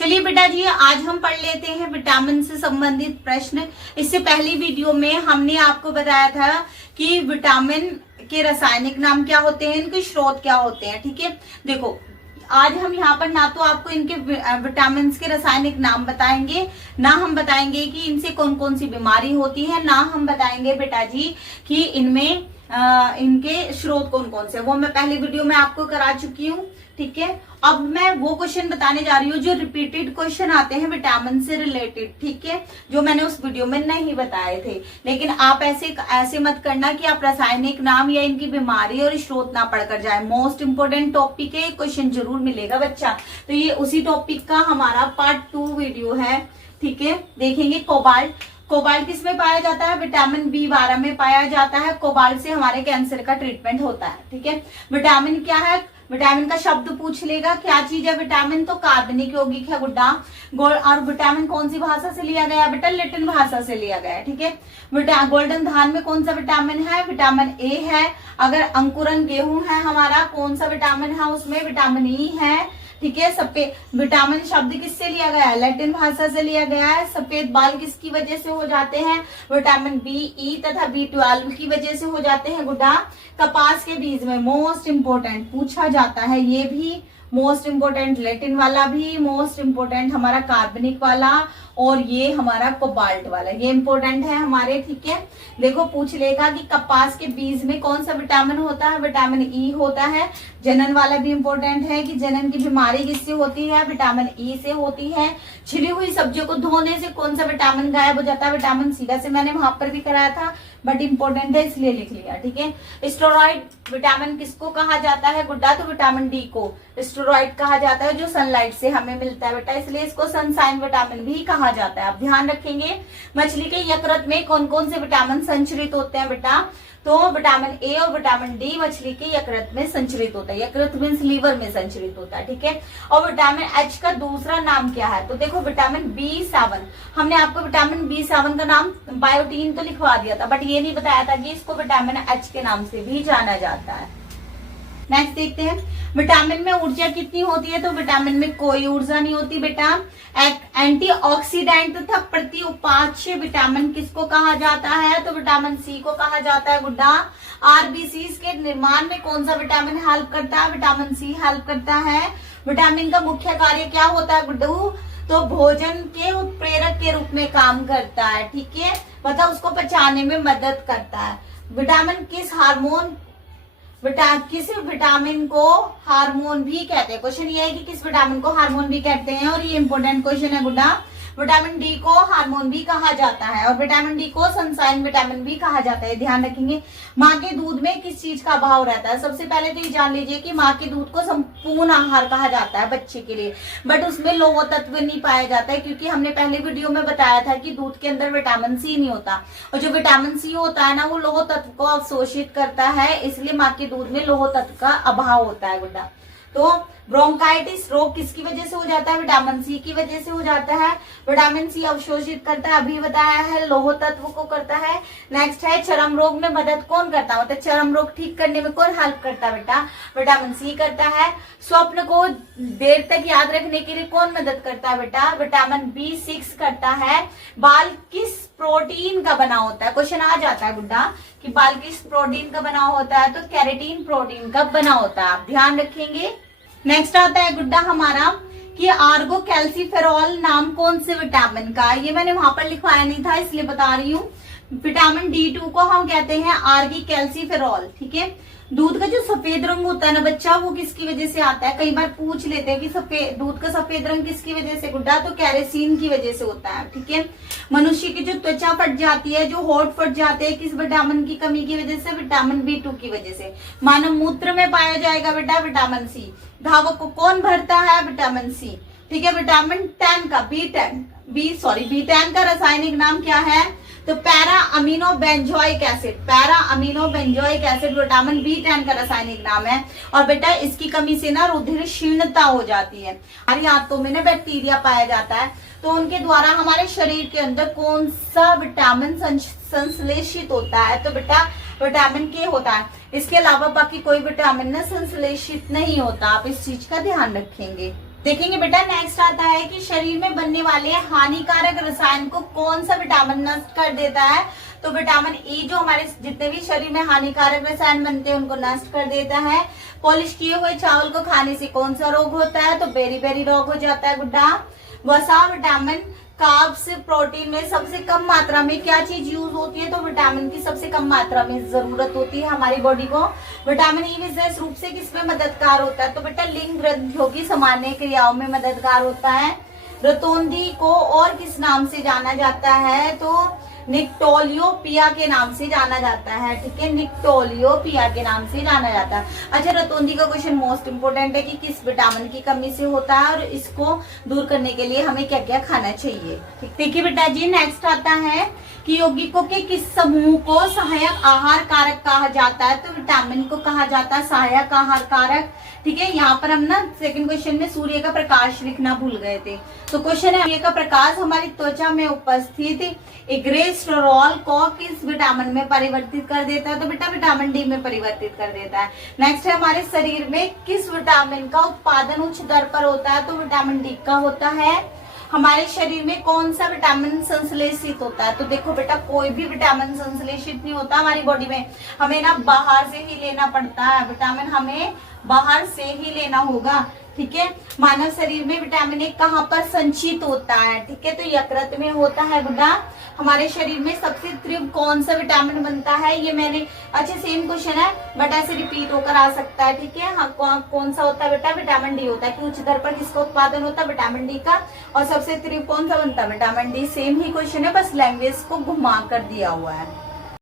चलिए बेटा जी, आज हम पढ़ लेते हैं विटामिन से संबंधित प्रश्न। इससे पहली वीडियो में हमने आपको बताया था कि विटामिन के रासायनिक नाम क्या होते हैं, इनके स्रोत क्या होते हैं। ठीक है, देखो आज हम यहाँ पर ना तो आपको इनके विटामिन के रासायनिक नाम बताएंगे, ना हम बताएंगे कि इनसे कौन कौन सी बीमारी होती है, ना हम बताएंगे बेटा जी कि इनमें इनके स्रोत कौन कौन से। वो मैं पहली वीडियो में आपको करा चुकी हूँ। ठीक है, अब मैं वो क्वेश्चन बताने जा रही हूँ जो रिपीटेड क्वेश्चन आते हैं विटामिन से रिलेटेड। ठीक है, जो मैंने उस वीडियो में नहीं बताए थे। लेकिन आप ऐसे मत करना कि आप रासायनिक नाम या इनकी बीमारी और स्रोत ना पढ़कर जाए। मोस्ट इंपोर्टेंट टॉपिक है, क्वेश्चन जरूर मिलेगा बच्चा। तो ये उसी टॉपिक का हमारा पार्ट 2 वीडियो है। ठीक है, देखेंगे कोबाल्ट। कोबाल्ट किस में पाया जाता है? विटामिन B12 में पाया जाता है। कोबाल्ट से हमारे कैंसर का ट्रीटमेंट होता है। ठीक है, विटामिन क्या है? विटामिन का शब्द पूछ लेगा, क्या चीज है विटामिन? तो कार्बनिक यौगिक है गुड्डा। और विटामिन कौन सी भाषा से लिया गया बेटा? लैटिन भाषा से लिया गया है। ठीक है, गोल्डन धान में कौन सा विटामिन है? विटामिन ए है। अगर अंकुरन गेहूं है हमारा, कौन सा विटामिन है उसमें? विटामिन ई है। ठीक है, सफेद विटामिन शब्द किससे लिया गया है? लैटिन भाषा से लिया गया है। सफेद बाल किसकी वजह से हो जाते हैं? विटामिन बी, ई तथा B12 की वजह से हो जाते हैं गुड्डा। कपास के बीज में मोस्ट इंपोर्टेंट पूछा जाता है, ये भी मोस्ट इंपोर्टेंट, लैटिन वाला भी मोस्ट इंपोर्टेंट, हमारा कार्बनिक वाला और ये हमारा कोबाल्ट वाला, ये इंपोर्टेंट है हमारे। ठीक है, देखो पूछ लेगा कि कपास के बीज में कौन सा विटामिन होता है? विटामिन ई होता है। जनन वाला भी इंपोर्टेंट है कि जनन की बीमारी किससे होती है? विटामिन ई से होती है। छिली हुई सब्जियों को धोने से कौन सा विटामिन गायब हो जाता है? Vitamin C. वैसे मैंने वहां पर भी कराया था बट इंपॉर्टेंट है इसलिए लिख लिया। ठीक है, स्टेरॉइड विटामिन किसको कहा जाता है गुड्डा? तो विटामिन डी को स्टेरॉइड कहा जाता है, जो सनलाइट से हमें मिलता है बेटा, इसलिए इसको सनसाइन विटामिन भी कहा जाता है। आप ध्यान रखेंगे। मछली के यकृत में कौन कौन से विटामिन संचरित होते हैं बेटा? तो विटामिन ए और विटामिन डी मछली के यकृत में संचरित होता है। यकृत मींस लीवर में संचरित होता है। ठीक है, और विटामिन एच का दूसरा नाम क्या है? तो देखो विटामिन B7। हमने आपको विटामिन B7 का नाम बायोटीन तो लिखवा दिया था, बट ये नहीं बताया था कि इसको विटामिन एच के नाम से भी जाना जाता है। नेक्स्ट देखते हैं, विटामिन में ऊर्जा कितनी होती है? तो विटामिन में कोई ऊर्जा नहीं होती बेटा। एंटीऑक्सीडेंट तथा प्रति उपाच्य विटामिन किसको कहा जाता है? तो विटामिन सी को कहा जाता है गुड्डा। आरबीसीज के निर्माण में कौन सा विटामिन हेल्प करता है? विटामिन सी हेल्प करता है। विटामिन का मुख्य कार्य क्या होता है गुड्डू? तो भोजन के उत्प्रेरक के रूप में काम करता है। ठीक है, मतलब उसको पचाने में मदद करता है। विटामिन किस हार्मोन किस विटामिन को हार्मोन भी कहते हैं? क्वेश्चन ये है कि किस विटामिन को हार्मोन भी कहते हैं, और ये इंपॉर्टेंट क्वेश्चन है गुड्डा। विटामिन डी को हार्मोन भी कहा जाता है और विटामिन डी को सनसाइन विटामिन भी कहा जाता है। ध्यान रखेंगे। माँ के दूध में किस चीज का अभाव रहता है? सबसे पहले तो ये जान लीजिए कि माँ के दूध को संपूर्ण आहार कहा जाता है बच्चे के लिए, बट उसमें लौह तत्व नहीं पाया जाता है, क्योंकि हमने पहले वीडियो में बताया था कि दूध के अंदर विटामिन सी नहीं होता, और जो विटामिन सी होता है ना, वो लौह तत्व को अवशोषित करता है, इसलिए माँ के दूध में लौह तत्व का अभाव होता है बेटा। तो ब्रोंकाइटिस रोग किसकी वजह से हो जाता है? विटामिन सी की वजह से हो जाता है। विटामिन सी अवशोषित करता है, अभी बताया है, लौह तत्व को करता है। नेक्स्ट है चर्म रोग में मदद कौन करता है? मतलब चर्म रोग ठीक करने में कौन हेल्प करता है बेटा? विटामिन सी करता है। स्वप्न को देर तक याद रखने के लिए कौन मदद करता है बेटा? विटामिन B6 करता है। बाल किस प्रोटीन का बना होता है? क्वेश्चन आ जाता है गुड्डा कि बाल किस प्रोटीन का बना होता है? तो केराटिन प्रोटीन का बना होता है, आप ध्यान रखेंगे। नेक्स्ट आता है गुड्डा हमारा कि आर्गो कैल्सीफेरॉल नाम कौन से विटामिन का? ये मैंने वहां पर लिखवाया नहीं था इसलिए बता रही हूँ। विटामिन D2 को हम कहते हैं आर्गी कैल्सीफेरॉल। ठीक है, दूध का जो सफेद रंग होता है ना बच्चा, वो किसकी वजह से आता है? कई बार पूछ लेते हैं कि सफेद दूध का सफेद रंग किसकी वजह से गुड्डा? तो कैरेसिन की वजह से होता है। ठीक है, मनुष्य की जो त्वचा फट जाती है, जो होठ फट जाते हैं, किस विटामिन की कमी की वजह से? विटामिन B2 की वजह से। मानव मूत्र में पाया जाएगा बेटा विटामिन सी। घावों को कौन भरता है? Vitamin C. ठीक है, विटामिन 10 का B10 का रासायनिक नाम क्या है? तो para amino benzoic acid. Para amino benzoic acid vitamin B10 का रासायनिक नाम है। और बेटा इसकी कमी से ना रुधिर क्षीणता हो जाती है। हमारी आंतों में ना बैक्टीरिया पाया जाता है, तो उनके द्वारा हमारे शरीर के अंदर कौन सा विटामिन संश्लेषित होता है? तो बेटा विटामिन के होता है। इसके अलावा बाकी कोई विटामिन ना संश्लेषित नहीं होता, आप इस चीज का ध्यान रखेंगे। देखेंगे बेटा नेक्स्ट आता है कि शरीर में बनने वाले हानिकारक रसायन को कौन सा विटामिन नष्ट कर देता है। तो विटामिन ई जो हमारे जितने भी शरीर में हानिकारक रसायन बनते हैं उनको नष्ट कर देता है। पॉलिश किए हुए चावल को खाने से कौन सा रोग होता है। तो बेरी रोग हो जाता है गुड्डा। वसा, विटामिन, कार्ब्स, प्रोटीन में सबसे कम मात्रा में क्या चीज यूज होती है। तो विटामिन की सबसे कम मात्रा में जरूरत होती है हमारी बॉडी को। विटामिन ई विशेष रूप से किसमें मददगार होता है। तो बेटा लिंग ग्रंथियों की सामान्य क्रियाओं में मददगार होता है। रतौंधी को और किस नाम से जाना जाता है। तो निक्टोलियोपिया के नाम से जाना जाता है। ठीक है, निक्टोलियोपिया के नाम से जाना जाता है। अच्छा, रतौंधी का क्वेश्चन मोस्ट इंपोर्टेंट है कि किस विटामिन की कमी से होता है और इसको दूर करने के लिए हमें क्या क्या खाना चाहिए। ठीक है बेटा जी, नेक्स्ट आता है कि यौगिकों के किस समूह को सहायक आहार कारक कहा जाता है। तो विटामिन को कहा जाता है सहायक आहार कारक। ठीक है, यहाँ पर हम ना सेकंड क्वेश्चन में सूर्य का प्रकाश लिखना भूल गए थे। तो क्वेश्चन है सूर्य का प्रकाश हमारी त्वचा में उपस्थित एग्रेस्टोरॉल को किस विटामिन में परिवर्तित कर देता है। तो बेटा विटामिन डी में परिवर्तित कर देता है। नेक्स्ट है हमारे शरीर में किस विटामिन का उत्पादन उच्च दर पर होता है। तो विटामिन डी का होता है। हमारे शरीर में कौन सा विटामिन संश्लेषित होता है। तो देखो बेटा कोई भी विटामिन संश्लेषित नहीं होता हमारी बॉडी में, हमें ना बाहर से ही लेना पड़ता है। विटामिन हमें बाहर से ही लेना होगा। ठीक है, मानव शरीर में विटामिन ए कहाँ पर संचित होता है। ठीक है, तो यकृत में होता है बेटा। हमारे शरीर में सबसे तीव्र कौन सा विटामिन बनता है, ये मैंने अच्छा सेम क्वेश्चन है बट ऐसे रिपीट होकर आ सकता है। ठीक है, हाँ कौन सा होता है बेटा, विटामिन डी होता है। कि उच्च दर पर किसका उत्पादन होता है, विटामिन डी का। और सबसे तीव्र कौन सा बनता है, विटामिन डी। सेम ही क्वेश्चन है, बस लैंग्वेज को घुमा कर दिया हुआ है।